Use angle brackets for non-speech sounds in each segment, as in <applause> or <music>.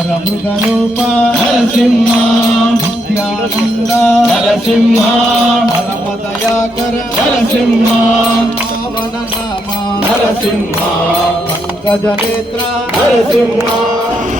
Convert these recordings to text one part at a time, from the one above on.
Narabhugarupa <laughs> Narasimha Nityananda Narasimha Narapadayakar Narasimha Savananama Narasimha Pankajanetra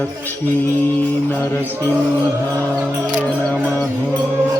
Lakshmi नरसिंहाय नमः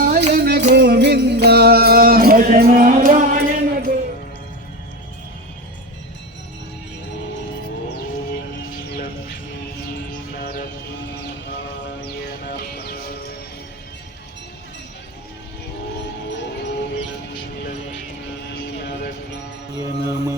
ನಮ